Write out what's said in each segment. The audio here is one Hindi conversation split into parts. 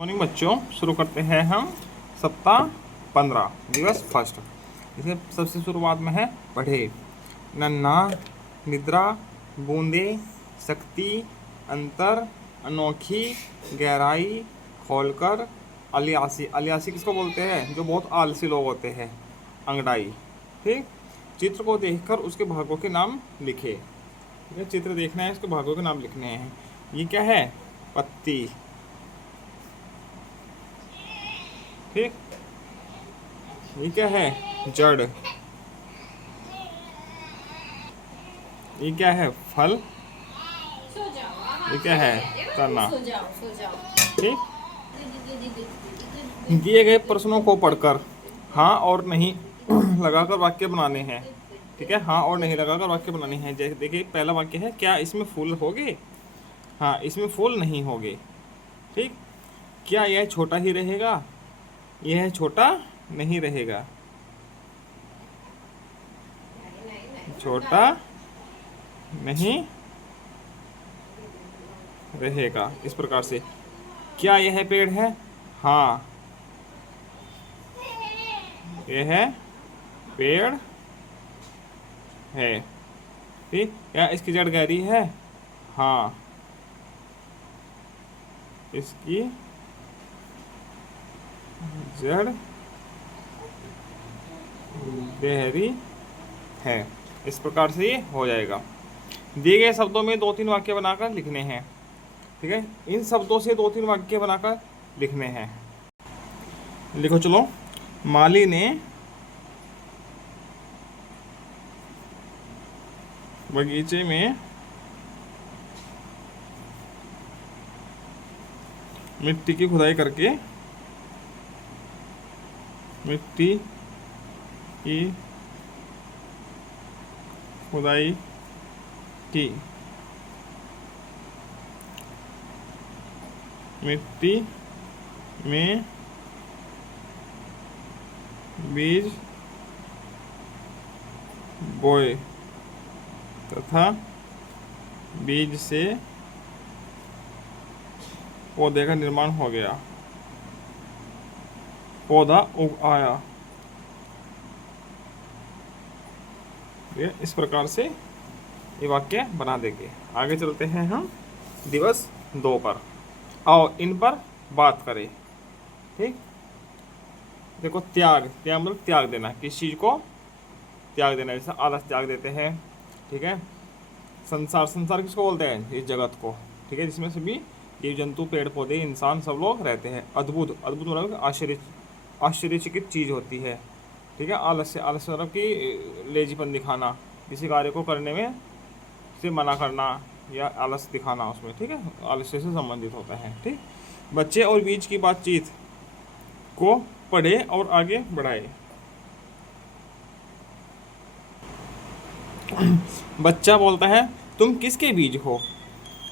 मॉर्निंग बच्चों, शुरू करते हैं हम सप्ताह 15 दिवस फर्स्ट। इसमें सबसे शुरुआत में है पढ़े। नन्हा, निद्रा, बूंदे, शक्ति, अंतर, अनोखी, गहराई, खोलकर, अलियासी। अलियासी किसको बोलते हैं? जो बहुत आलसी लोग होते हैं। अंगड़ाई। ठीक। चित्र को देखकर उसके भागों के नाम लिखे। ठीक है, चित्र देखना है, उसके भागों के नाम लिखने हैं। ये क्या है? पत्ती। ठीक। ये क्या है? जड़। ये क्या है? फल। ये क्या है? तना। ठीक। दिए गए प्रश्नों को पढ़कर हाँ और नहीं लगाकर वाक्य बनाने हैं। ठीक है, हाँ और नहीं लगाकर वाक्य बनाने हैं। जैसे देखिए, पहला वाक्य है, क्या इसमें फूल होंगे? हाँ, इसमें फूल नहीं होंगे। ठीक। क्या यह छोटा ही रहेगा? यह छोटा नहीं रहेगा। छोटा नहीं रहेगा। इस प्रकार से। क्या यह पेड़ है? हाँ, यह पेड़ है। ठीक। क्या इसकी जड़ गहरी है? हाँ, इसकी जड़ गहरी है। इस प्रकार से ये हो जाएगा। दिए गए शब्दों में 2-3 वाक्य बनाकर लिखने हैं। ठीक है, इन शब्दों से 2-3 वाक्य बनाकर लिखने हैं। लिखो चलो। माली ने बगीचे में मिट्टी की खुदाई करके मिट्टी की खुदाई की। मिट्टी में बीज बोए तथा बीज से पौधे का निर्माण हो गया। पौधा उग आया। इस प्रकार से ये वाक्य बना देंगे। आगे चलते हैं हम दिवस 2 पर। आओ इन पर बात करें। ठीक। देखो, त्याग। त्याग मतलब त्याग देना, किस चीज़ को त्याग देना। जैसे आलस त्याग देते हैं। ठीक है। संसार। संसार किसको बोलते हैं? इस जगत को। ठीक है, जिसमें सभी जीव जंतु, पेड़ पौधे, इंसान सब लोग रहते हैं। अद्भुत। अद्भुत मतलब आश्चर्य, आश्चर्यचकित चीज़ होती है। ठीक है। आलस्य। आलस्य मतलब कि लेजीपन दिखाना, किसी कार्य को करने में से मना करना या आलस दिखाना उसमें। ठीक है, आलस्य से संबंधित होता है। ठीक। बच्चे और बीज की बातचीत को पढ़े और आगे बढ़ाए। बच्चा बोलता है, तुम किसके बीज हो?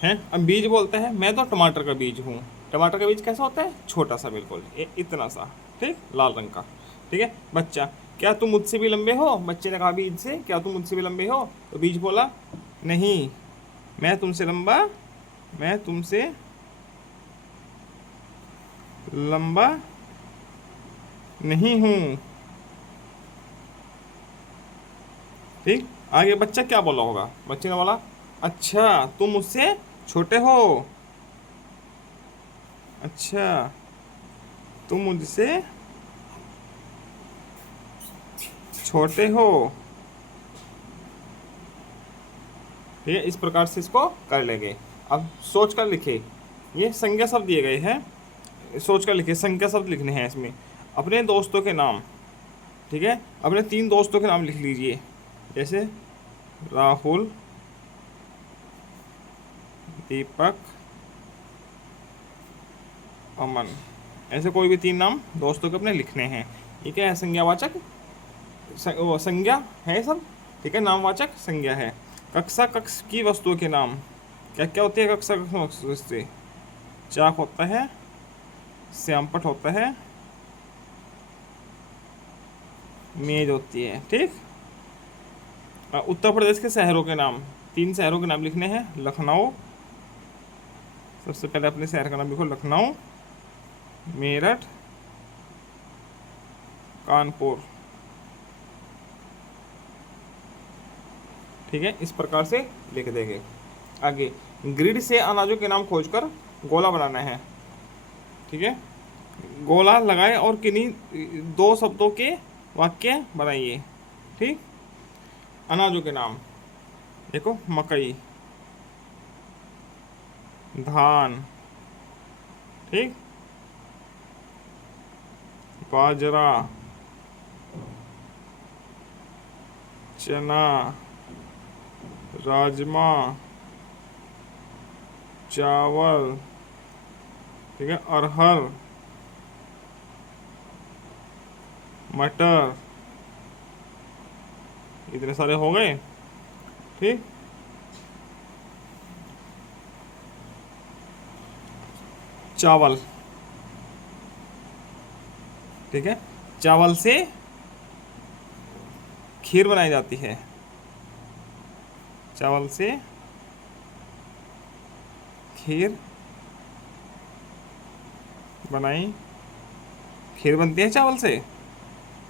हैं? अब बीज बोलता है, मैं तो टमाटर का बीज हूँ। टमाटर का बीज कैसा होता है? छोटा सा, बिल्कुल इतना सा। ठीक, लाल रंग का। ठीक है। बच्चा, क्या तुम मुझसे भी लंबे हो? बच्चे ने कहा बीज से, क्या तुम मुझसे भी लंबे हो? तो बीज बोला, नहीं, मैं तुमसे लंबा नहीं हूँ। ठीक। आगे बच्चा क्या बोला होगा? बच्चे ने बोला, अच्छा तुम मुझसे छोटे हो। अच्छा तुम मुझसे छोटे हो। ठीक है, इस प्रकार से इसको कर लेंगे। अब सोच कर लिखे। ये संज्ञा शब्द दिए गए हैं, सोच कर लिखे। संज्ञा शब्द लिखने हैं इसमें। अपने दोस्तों के नाम। ठीक है, अपने 3 दोस्तों के नाम लिख लीजिए। जैसे राहुल, दीपक, अमन। ऐसे कोई भी 3 नाम दोस्तों के अपने लिखने हैं। ये क्या है? संज्ञावाचक वो संज्ञा है सब। ठीक है, नामवाचक संज्ञा है। कक्षा कक्ष की वस्तुओं के नाम क्या क्या होती है? कक्षा कक्ष वस्तु, चाक होता है, श्यामपट होता है, मेज होती है। ठीक। उत्तर प्रदेश के शहरों के नाम, 3 शहरों के नाम लिखने हैं। लखनऊ, सबसे पहले अपने शहर का नाम लिखो, लखनऊ। मेरठ, कानपुर। ठीक है, इस प्रकार से लिख देंगे। आगे, ग्रिड से अनाजों के नाम खोजकर गोला बनाना है। ठीक है, गोला लगाए और किन्हीं दो शब्दों के वाक्य बनाइए। ठीक, अनाजों के नाम देखो, मकई, धान, ठीक, बाजरा, चना, राजमा, चावल, ठीक है, अरहर, मटर। इतने सारे हो गए। ठीक, चावल, ठीक है, चावल से खीर बनाई जाती है। चावल से खीर बनाई, खीर बनती है चावल से।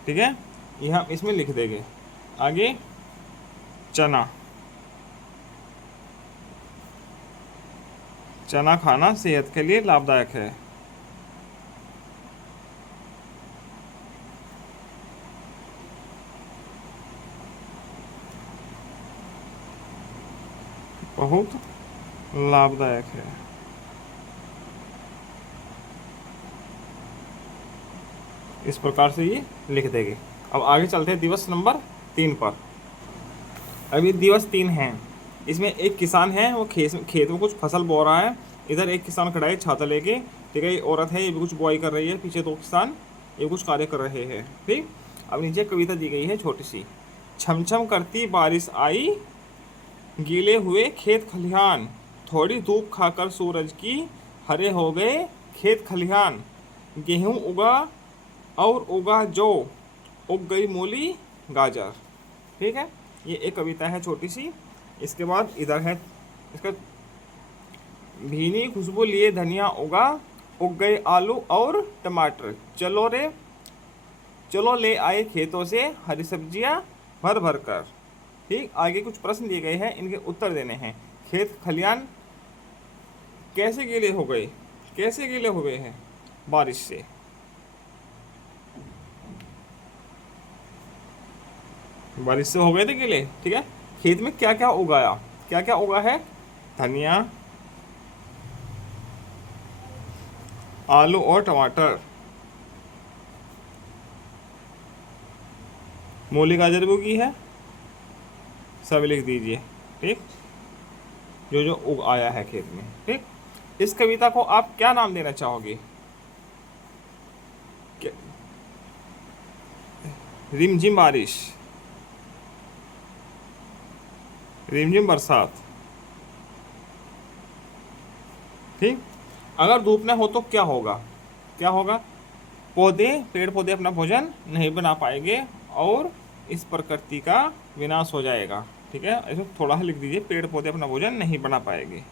ठीक है, ये हम इसमें लिख देंगे। आगे, चना, चना खाना सेहत के लिए लाभदायक है। बहुत लाभदायक है। इस प्रकार से ये लिख देंगे। अब आगे चलते हैं दिवस नंबर 3 पर। अभी दिवस 3 है। इसमें एक किसान है, वो खेत में कुछ फसल बो रहा है। इधर एक किसान खड़ा है छाता लेके। ठीक है, ये औरत है, ये भी कुछ बुआई कर रही है। पीछे 2 किसान ये कुछ कार्य कर रहे हैं। ठीक, अब नीचे कविता दी गई है छोटी सी। छमछम करती बारिश आई, गीले हुए खेत खलिहान, थोड़ी धूप खाकर सूरज की, हरे हो गए खेत खलिहान, गेहूं उगा और उगा जो, उग गई मूली गाजर। ठीक है, ये एक कविता है छोटी सी। इसके बाद इधर है इसका, भीनी खुशबू लिए धनिया उगा, उग गए आलू और टमाटर, चलो रे चलो ले आए खेतों से हरी सब्जियां भर भर कर। ठीक, आगे कुछ प्रश्न दिए गए हैं, इनके उत्तर देने हैं। खेत खलियान कैसे गीले हो गए, कैसे गीले हुए हैं? बारिश से। बारिश से हो गए थे गीले। ठीक है, खेत में क्या क्या उगाया, क्या क्या उगा है? धनिया, आलू और टमाटर, मूली गाजर भी उगी है, सब लिख दीजिए। ठीक, जो जो उग आया है खेत में। ठीक, इस कविता को आप क्या नाम देना चाहोगे? रिमझिम बारिश, रिमझिम बरसात। ठीक, अगर धूप न हो तो क्या होगा? क्या होगा? पेड़ पौधे अपना भोजन नहीं बना पाएंगे और इस प्रकृति का विनाश हो जाएगा। ठीक है, इसमें थोड़ा सा लिख दीजिए, पेड़ पौधे अपना भोजन नहीं बना पाएंगे।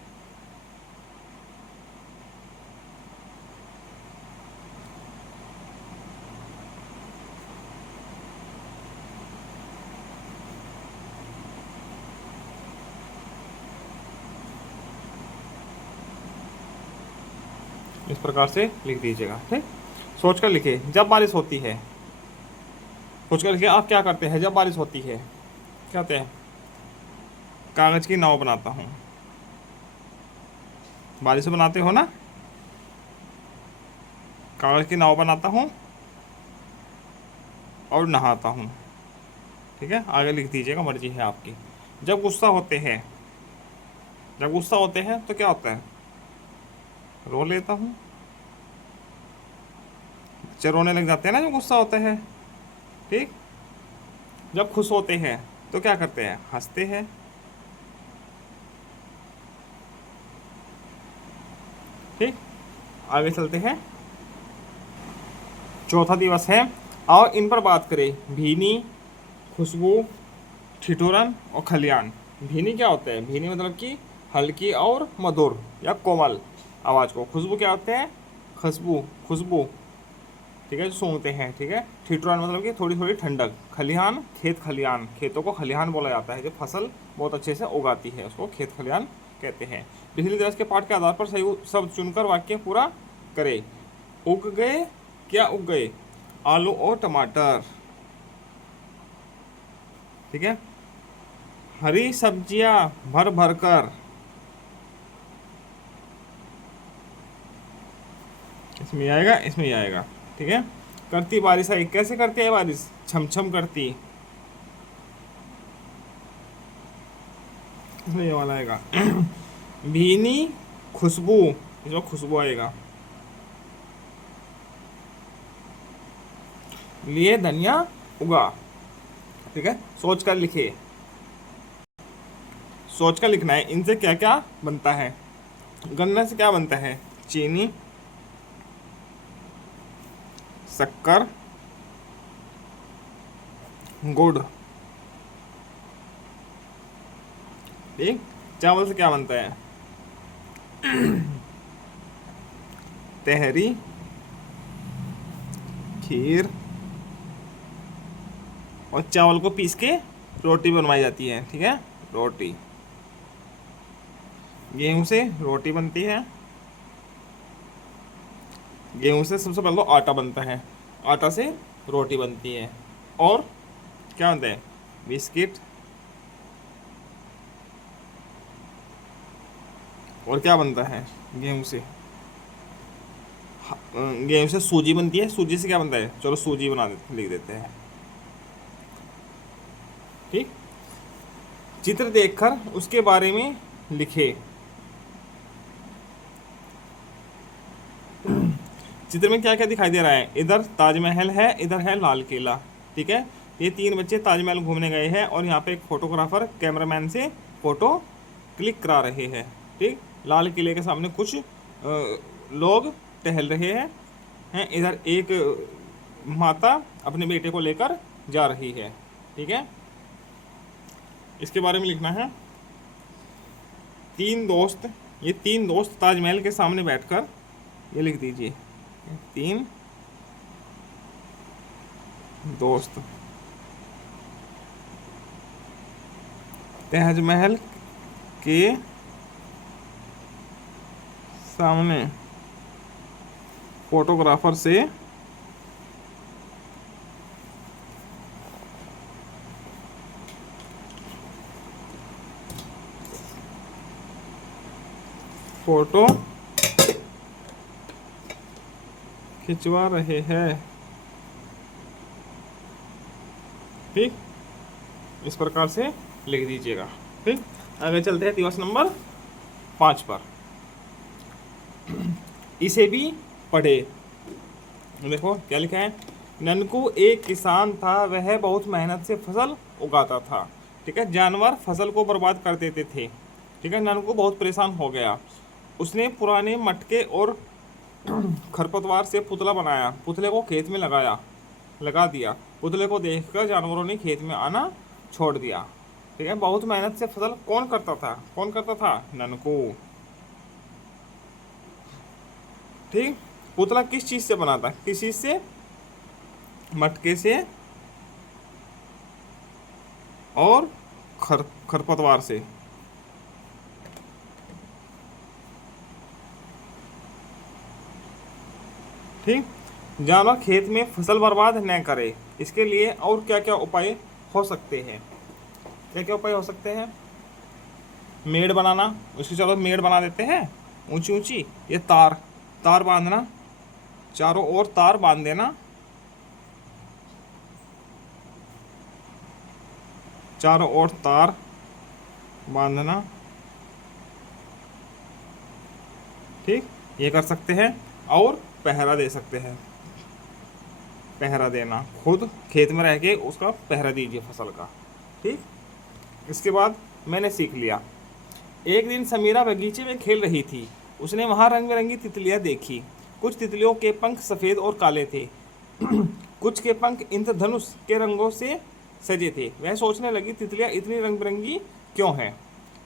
इस प्रकार से लिख दीजिएगा। ठीक, सोच कर लिखिए। जब बारिश होती है, सोच कर लिखिए, आप क्या करते हैं जब बारिश होती है? क्या होते हैं? कागज की नाव बनाता हूँ। बारिश से बनाते हो ना? कागज की नाव बनाता हूँ और नहाता हूँ। ठीक है, आगे लिख दीजिएगा, मर्जी है आपकी। जब गुस्सा होते हैं, जब गुस्सा होते हैं तो क्या होता है? रो लेता हूँ। बच्चे रोने लग जाते हैं ना जब गुस्सा होता है। ठीक, जब खुश होते हैं तो क्या करते हैं? हंसते हैं। ठीक, आगे चलते हैं। चौथा दिवस है, आओ इन पर बात करें। भीनी, खुशबू, ठिठुरन और खलियान। भीनी क्या होता है? भीनी मतलब कि हल्की और मधुर या कोमल आवाज़ को। खुशबू क्या होते हैं? खुशबू, खुशबू, ठीक है, जो सूंघते हैं, ठीक है। ठिठुरन मतलब कि थोड़ी थोड़ी ठंडक। खलिहान, खेत खलिहान, खेतों को खलिहान बोला जाता है, जो फसल बहुत अच्छे से उगाती है उसको खेत खलिहान कहते हैं। पिछले दिवस के पाठ के आधार पर सही शब्द चुनकर वाक्य पूरा करें। उग गए, क्या उग गए? आलू और टमाटर, ठीक है। हरी सब्जियां भर भर कर, इसमें आएगा, इसमें ही आएगा, ठीक है। करती बारिश आई, कैसे करती है बारिश? छम छम करती, इसमें ये वाला आएगा। भीनी खुशबू, इसमें खुशबू आएगा। लिए धनिया उगा, ठीक है। सोच कर लिखे, सोच कर लिखना है। इनसे क्या क्या बनता है? गन्ने से क्या बनता है? चीनी, शक्कर, गुड़, ठीक। चावल से क्या बनता है? तहरी, खीर, और चावल को पीस के रोटी बनवाई जाती है, ठीक है, रोटी। गेहूं से रोटी बनती है, गेहूं से सबसे पहले तो आटा बनता है, आटा से रोटी बनती है। और क्या बनता है? बिस्किट। और क्या बनता है गेहूं से? गेहूं से सूजी बनती है, सूजी से क्या बनता है? चलो सूजी बना देते, लिख देते हैं, ठीक। चित्र देखकर उसके बारे में लिखे। चित्र में क्या क्या दिखाई दे रहा है? इधर ताजमहल है, इधर है लाल किला, ठीक है। ये तीन बच्चे ताजमहल घूमने गए हैं और यहाँ पे एक फोटोग्राफर कैमरामैन से फोटो क्लिक करा रहे हैं, ठीक। लाल किले के सामने कुछ लोग टहल रहे हैं इधर एक माता अपने बेटे को लेकर जा रही है, ठीक है। इसके बारे में लिखना है। तीन दोस्त, ये तीन दोस्त ताजमहल के सामने बैठकर, ये लिख दीजिए, तीन दोस्त ताजमहल के सामने फोटोग्राफर से फोटो खिंचवा रहे हैं, ठीक। इस प्रकार से लिख दीजिएगा, ठीक। आगे चलते हैं दिवस नंबर 5 पर। इसे भी पढ़े। देखो क्या लिखा है। ननकू एक किसान था, वह बहुत मेहनत से फसल उगाता था, ठीक है। जानवर फसल को बर्बाद कर देते थे, ठीक है। ननकू बहुत परेशान हो गया। उसने पुराने मटके और खरपतवार से पुतला बनाया, पुतले को खेत में लगा दिया। पुतले को देखकर जानवरों ने खेत में आना छोड़ दिया, ठीक है। बहुत मेहनत से फसल कौन करता था? कौन करता था? ननकू, ठीक। पुतला किस चीज से बना था? किस चीज से? मटके से और खरपतवार से, ठीक। जानवर खेत में फसल बर्बाद न करे, इसके लिए और क्या क्या उपाय हो सकते हैं? क्या क्या उपाय हो सकते हैं? मेड़ बनाना, उसकी चलो मेड़ बना देते हैं ऊंची ऊंची। ये तार बांधना, चारों ओर तार बांध देना, चारों ओर तार बांधना, ठीक, ये कर सकते हैं। और पहरा दे सकते हैं, पहरा देना, खुद खेत में रह के उसका पहरा दीजिए फसल का, ठीक। इसके बाद मैंने सीख लिया। एक दिन समीरा बगीचे में खेल रही थी, उसने वहाँ रंग बिरंगी तितलियाँ देखी। कुछ तितलियों के पंख सफ़ेद और काले थे, कुछ के पंख इंद्रधनुष के रंगों से सजे थे। वह सोचने लगी, तितलियाँ इतनी रंग बिरंगी क्यों हैं,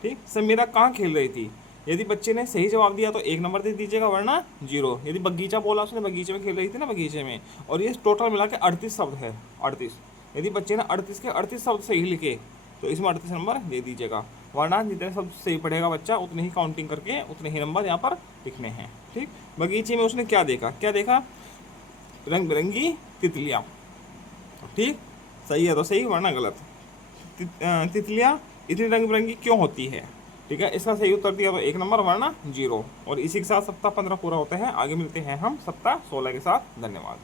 ठीक। समीरा कहाँ खेल रही थी? यदि बच्चे ने सही जवाब दिया तो 1 नंबर दे दीजिएगा, वरना 0। यदि बगीचा बोला उसने, बगीचे में खेल रही थी ना, बगीचे में, और ये टोटल मिला के 38 शब्द है, 38। यदि बच्चे ने 38 के 38 शब्द सही लिखे तो इसमें 38 नंबर दे दीजिएगा, वरना जितने शब्द सही पढ़ेगा बच्चा उतने ही काउंटिंग करके उतने ही नंबर यहाँ पर लिखने हैं। ठीक, बगीचे में उसने क्या देखा, क्या देखा, रंग बिरंगी तितलियाँ। ठीक, सही है तो सही, वरना गलत। तितलियाँ इतनी रंग बिरंगी क्यों होती है? ठीक है, इसका सही उत्तर दिया तो 1 नंबर, वरना 0। और इसी के साथ सप्ताह 15 पूरा होते हैं। आगे मिलते हैं हम सप्ताह 16 के साथ। धन्यवाद।